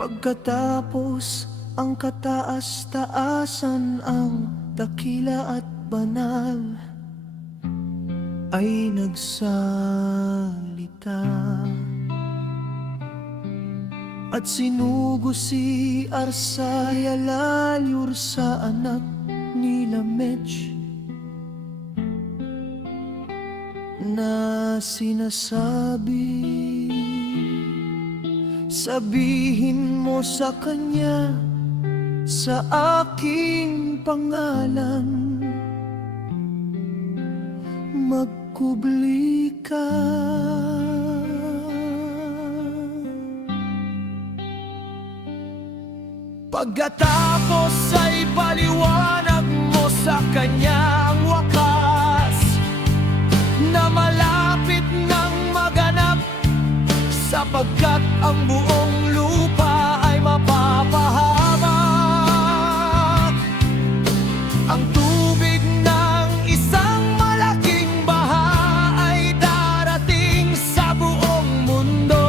Pagkatapos ang kataas-taasan, ang dakila at banal ay nagsalita. At sinugo si Arsaya Lalyur sa anak ni Lamech na sinasabi, sabihin mo sa kanya sa aking pangalan, magkubli ka. Pagkatapos ay paliwanag mo sa kanya ang wakas na malapit nang maganap, sapagkat ang buong lupa ay mapapahamak. Ang tubig ng isang malaking baha ay darating sa buong mundo.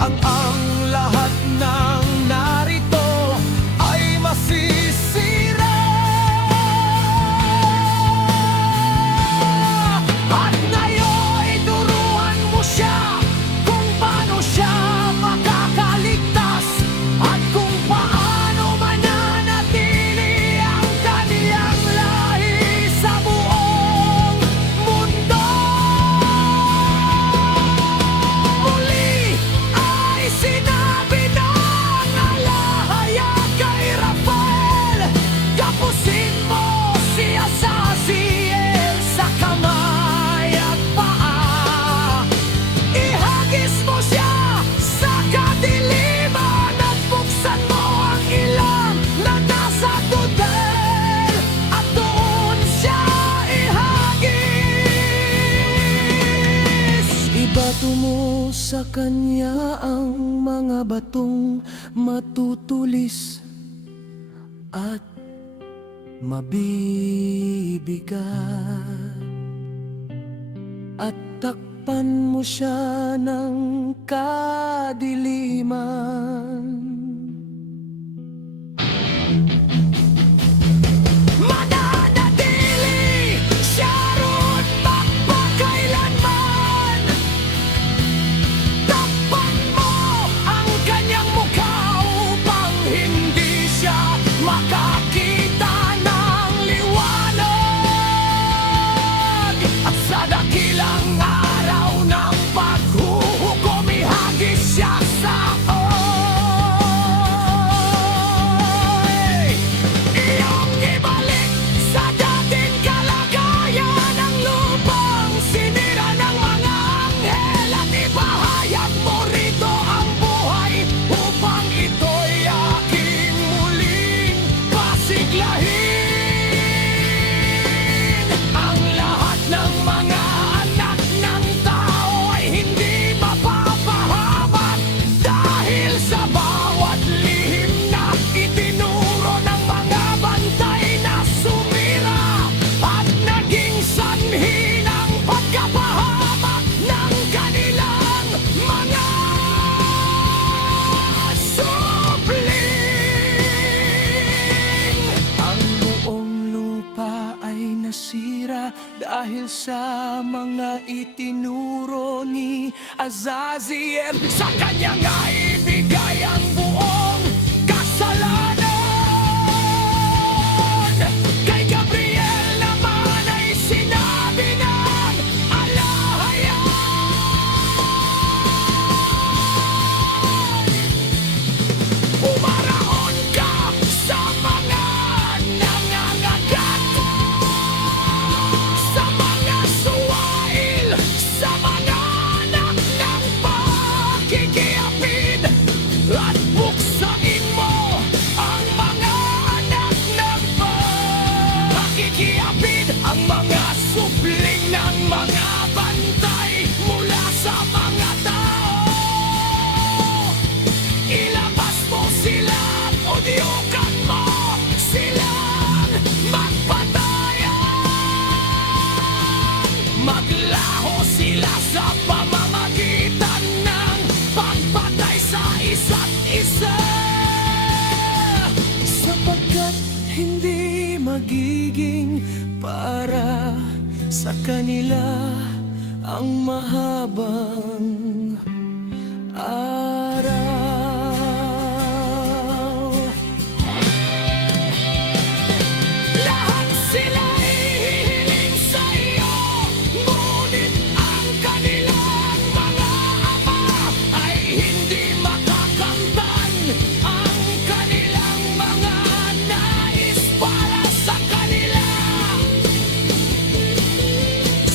Ang lahat ng narito ay masisira. At ngayon turuan mo siya kung paano siya makakaligtas at kung paano mananatili ang kaniyang lahi sa buong mundo. Muli ay sinabi ng alahayag kay Rafael, kapusin mo si Azaziel sa kamay at paa. Ihagis mo siya sa kadiliman at buksan mo ang ilang na nasa tudel, at doon siya ihagis. Ibato mo sa kanya ang mga batong matutulis at mabibigat, at takpan mo siya ng kadiliman. Mananatili siya roon magpakailanman. Takpan mo ang kanyang mukha upang hindi siya makakita ng liwanag. At sa dakilang araw ng paghuhukom, ihagis siya sa apoy. Iyong ibalik sa dating kalagayan ang lupang sinira ng mga anghel, at ipahayag mo rito ang buhay upang ito'y aking muling pasiglahin. Ang lahat ng mga anak ng tao ay hindi mapapahamak dahil sa bawat lihim na itinuro ng mga bantay na sumira at naging sanhi ng pagkapahamak ng kanilang mga supling. Ang buong lupa ay nasira dahil sa mga itinuro ni Azaziel. Sa kanya nga ibigay ang buong kasalanan. Kay Gabriel naman ay sinabi ng alahayag, umaraon ka sa mga nangangagat, sa mga suwail, sa mga anak ng pakikiapid, at buksain mo ang mga anak ng pakikiapid, ang mga supling ng mga bantay mula sa mga tao. Ilabas mo sila at udyukan mo silang magpatayan. Maglaho sila sa pamamagitan ng mahabang araw. Lahat sila'y hihiling sa'yo, ngunit ang kanilang mga ama ay hindi makakamtan ang kanilang mga nais para sa kanila.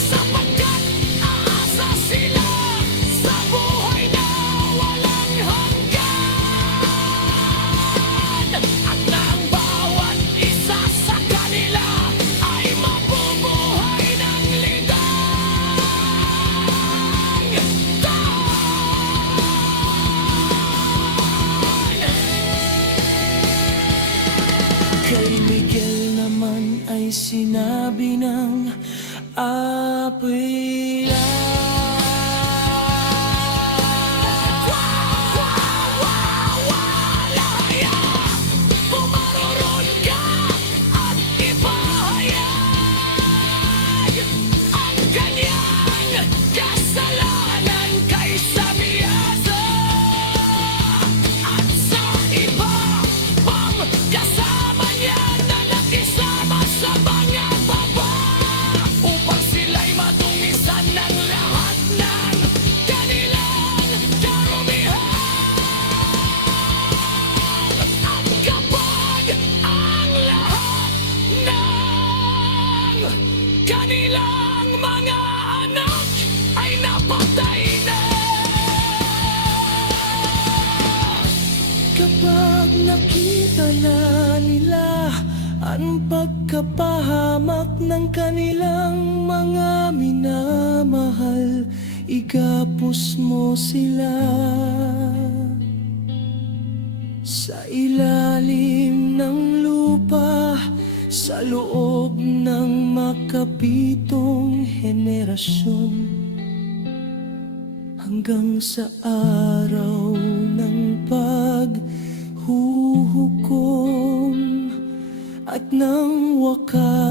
Sapagkat aasa sila sa buhay na walang hanggan, at ng bawat isa sa kanila ay mabubuhay ng Kay Miguel naman ay sinabi ng Aprila. Pumaroon ka at ipahayag ang kanyang kasalanan kay Samyaza at sa iba pang kasama niya na nakisama sa mga baba, upang sila'y matungisan ng lahat ng kanilang karumihan. At kapag ang lahat ng kanilang mga anak ay napatay na, Kapag nakita na nila ang pagkapahamak ng kanilang mga minamahal, igapos mo sila sa ilalim ng lupa, sa loob ng makapitong henerasyon, hanggang sa araw ng paghuhukom at ng wakas